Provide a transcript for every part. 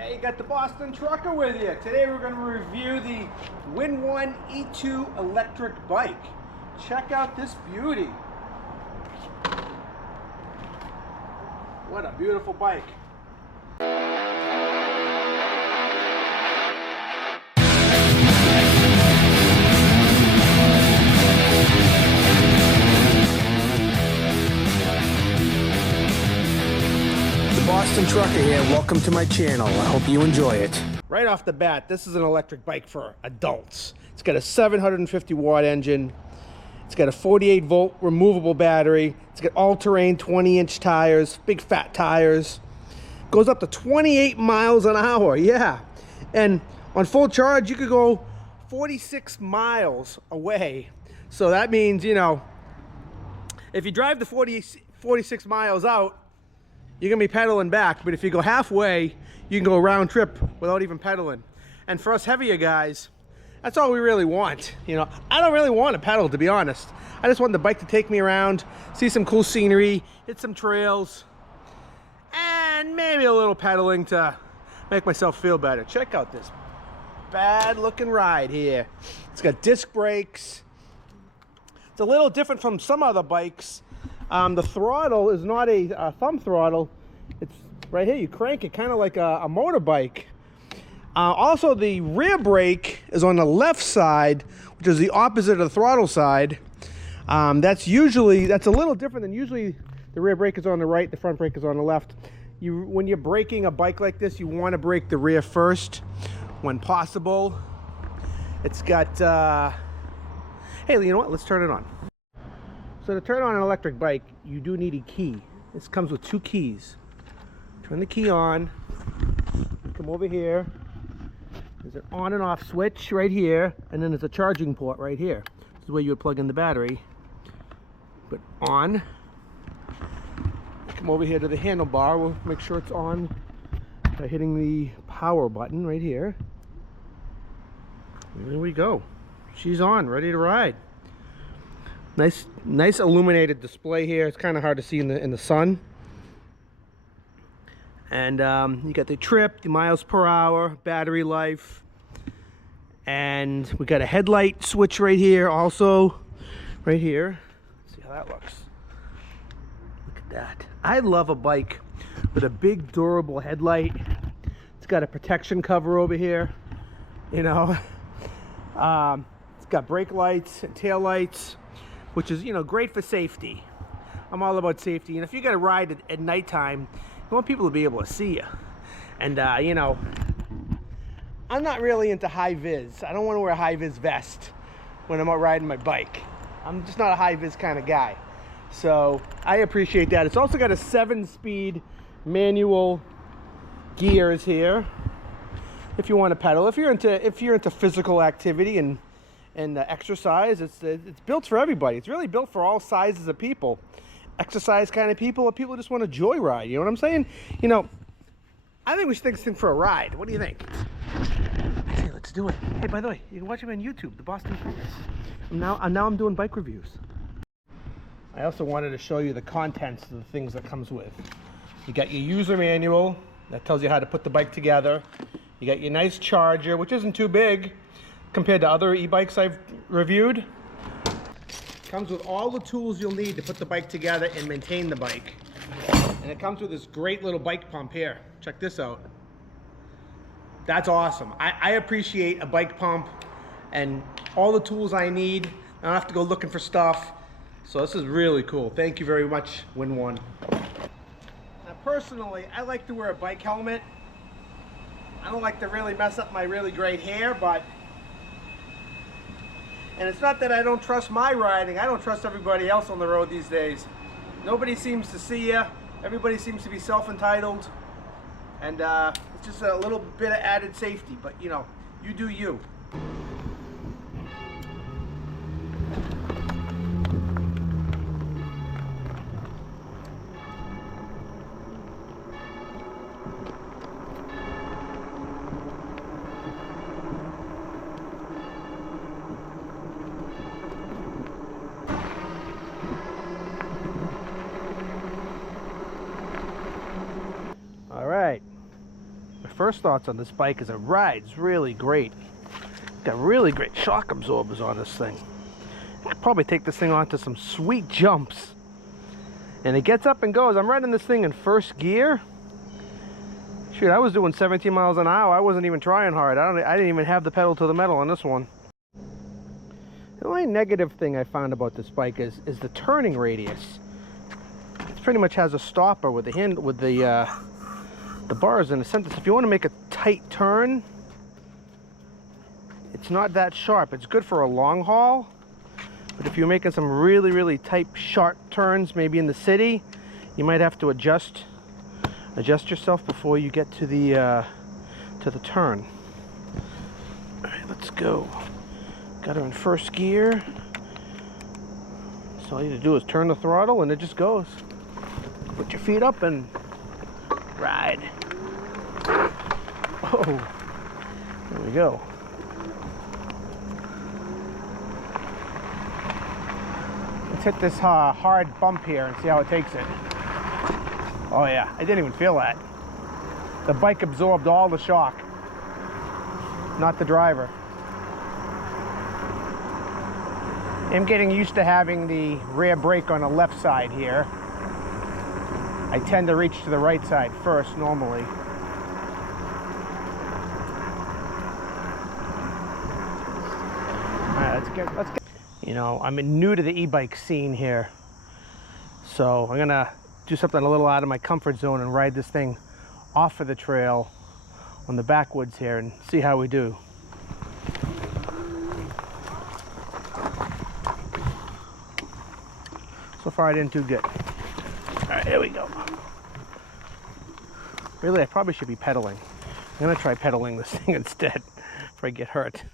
Hey, you got the Boston Trucker with you. Today we're going to review the Windone E2 electric bike. Check out this beauty. What a beautiful bike. Boston Trucker here. Welcome to my channel. I hope you enjoy it. Right off the bat, this is an electric bike for adults. It's got a 750 watt engine. It's got a 48 volt removable battery. It's got all-terrain 20-inch tires, big fat tires. Goes up to 28 miles an hour. Yeah. And on full charge, you could go 46 miles away. So that means, you know, if you drive the 46 miles out, you're gonna be pedaling back, but if you go halfway, you can go round trip without even pedaling. And for us heavier guys, that's all we really want. You know, I don't really want to pedal, to be honest. I just want the bike to take me around, see some cool scenery, hit some trails, and maybe a little pedaling to make myself feel better. Check out this bad looking ride here. It's got disc brakes. It's a little different from some other bikes. The throttle is not a thumb throttle. It's right here. You crank it kind of like a motorbike. Also, the rear brake is on the left side, which is the opposite of the throttle side. That's a little different than usually the rear brake is on the right, the front brake is on the left. When you're braking a bike like this, you want to brake the rear first when possible. It's got, hey, you know what? Let's turn it on. So to turn on an electric bike, you do need a key. This comes with two keys. Turn the key on. Come over here. There's an on and off switch right here, and then there's a charging port right here. This is where you would plug in the battery. Put on. Come over here to the handlebar. We'll make sure it's on by hitting the power button right here. There we go. She's on, ready to ride. Nice illuminated display here. It's kind of hard to see in the sun. And you got the trip, the miles per hour, battery life, and we got a headlight switch right here also, right here. Let's see how that looks. Look at that. I love a bike with a big durable headlight. It's got a protection cover over here, you know. It's got brake lights and tail lights, which is, you know, great for safety. I'm all about safety, and if you got to ride at nighttime, you want people to be able to see you. And you know, I'm not really into high vis. I don't want to wear a high vis vest when I'm out riding my bike. I'm just not a high vis kind of guy. So I appreciate that. It's also got a 7-speed manual gears here. If you want to pedal, if you're into physical activity and exercise, it's built for everybody. It's really built for all sizes of people. Exercise kind of people, or people who just want to joyride. You know what I'm saying? You know, I think we should take this thing for a ride. What do you think? Hey, let's do it. Hey, by the way, you can watch him on YouTube, the Boston Trucker. Now I'm doing bike reviews. I also wanted to show you the contents of the things that comes with. You got your user manual that tells you how to put the bike together. You got your nice charger, which isn't too big compared to other e-bikes I've reviewed. Comes with all the tools you'll need to put the bike together and maintain the bike. And it comes with this great little bike pump here. Check this out. That's awesome. I appreciate a bike pump and all the tools I need. I don't have to go looking for stuff. So this is really cool. Thank you very much, Windone. Now personally, I like to wear a bike helmet. I don't like to really mess up my really great hair, but and it's not that I don't trust my riding. I don't trust everybody else on the road these days. Nobody seems to see you. Everybody seems to be self-entitled. And it's just a little bit of added safety. But, you know, you do you. first thoughts on this bike is it rides really great. Got really great shock absorbers on this thing. I could probably take this thing onto some sweet jumps. And it gets up and goes. I'm riding this thing in first gear. Shoot, I was doing 17 miles an hour. I wasn't even trying hard. I didn't even have the pedal to the metal on this one. The only negative thing I found about this bike is the turning radius. It pretty much has a stopper with the bars in the center. So if you want to make a tight turn, it's not that sharp. It's good for a long haul, but if you're making some really tight sharp turns, maybe in the city, you might have to adjust yourself before you get to the turn. All right, let's go. Got her in first gear. So all you have to do is turn the throttle and it just goes. Put your feet up and ride. Oh, there we go. Let's hit this hard bump here and see how it takes it. Oh yeah, I didn't even feel that. The bike absorbed all the shock, not the driver. I'm getting used to having the rear brake on the left side here. I tend to reach to the right side first normally. All right, let's get. You know, I'm new to the e-bike scene here, so I'm gonna do something a little out of my comfort zone and ride this thing off of the trail on the backwoods here and see how we do. So far I didn't do good. All right, here we go. Really, I probably should be pedaling. I'm gonna try pedaling this thing instead before I get hurt.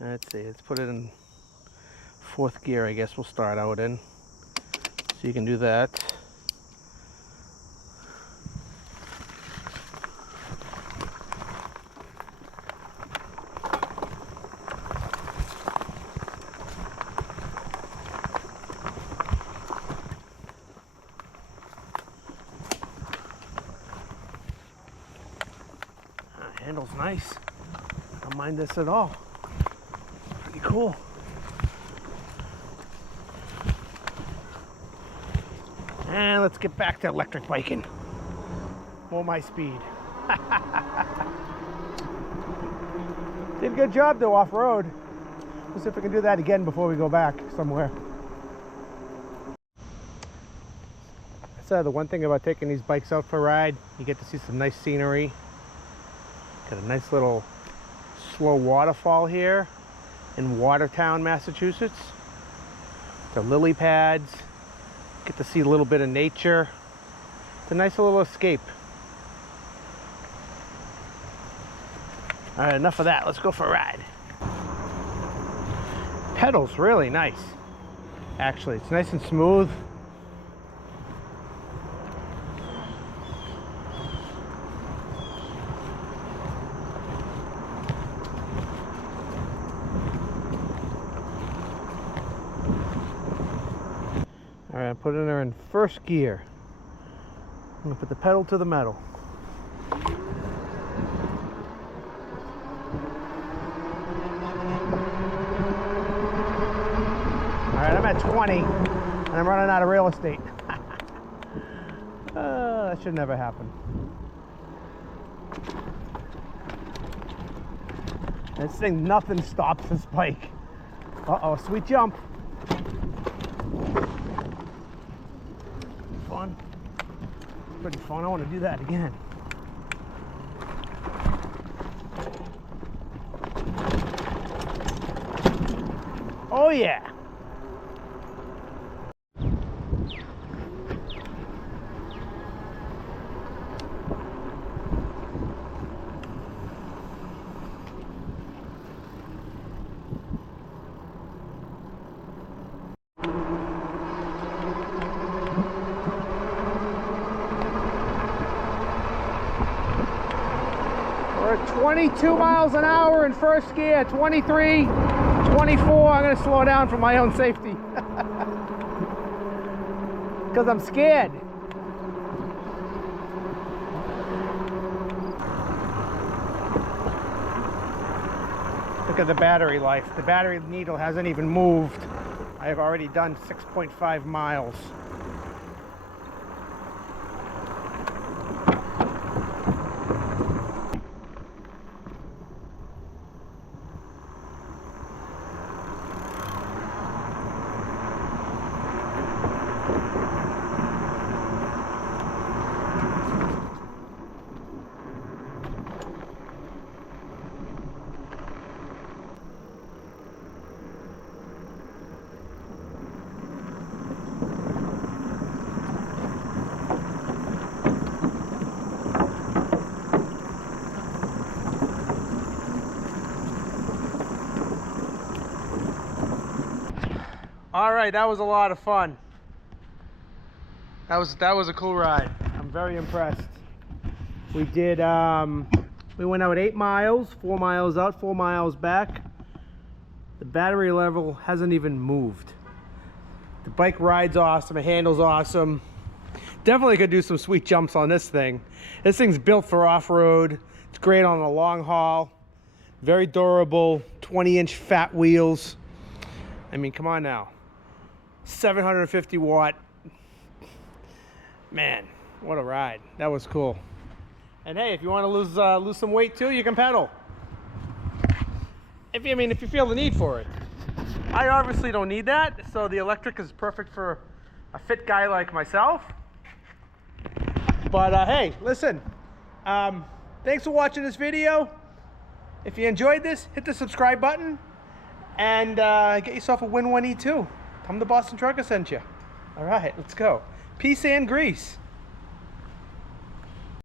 Let's see, let's put it in fourth gear, I guess we'll start out in. So you can do that. Handle's nice. I don't mind this at all. Pretty cool. And let's get back to electric biking. More my speed. Did a good job though off-road. We'll see if we can do that again before we go back somewhere. So the one thing about taking these bikes out for a ride, you get to see some nice scenery. Got a nice little slow waterfall here in Watertown, Massachusetts. The lily pads. Get to see a little bit of nature. It's a nice little escape. All right, enough of that. Let's go for a ride. Pedals really nice. Actually, it's nice and smooth. All right, I'm putting her in first gear. I'm gonna put the pedal to the metal. All right, I'm at 20 and I'm running out of real estate. That should never happen. This thing, nothing stops this bike. Uh-oh, sweet jump. Fun. Pretty fun. I want to do that again. Oh yeah. We're at 22 miles an hour in first gear, 23, 24. I'm going to slow down for my own safety. Because I'm scared. Look at the battery life. The battery needle hasn't even moved. I've already done 6.5 miles. All right, that was a lot of fun. That was a cool ride. I'm very impressed. We did, we went out 8 miles, 4 miles out, 4 miles back. The battery level hasn't even moved. The bike ride's awesome, it handles awesome. Definitely could do some sweet jumps on this thing. This thing's built for off-road. It's great on a long haul. Very durable, 20-inch fat wheels. I mean, come on now. 750 watt. Man, what a ride. That was cool. And hey, if you want to lose some weight too, you can pedal. If you feel the need for it. I obviously don't need that, so the electric is perfect for a fit guy like myself. But hey, listen, thanks for watching this video. If you enjoyed this, hit the subscribe button and get yourself a Windone E2. Tell them the Boston Trucker sent you. All right, let's go. Peace and grease.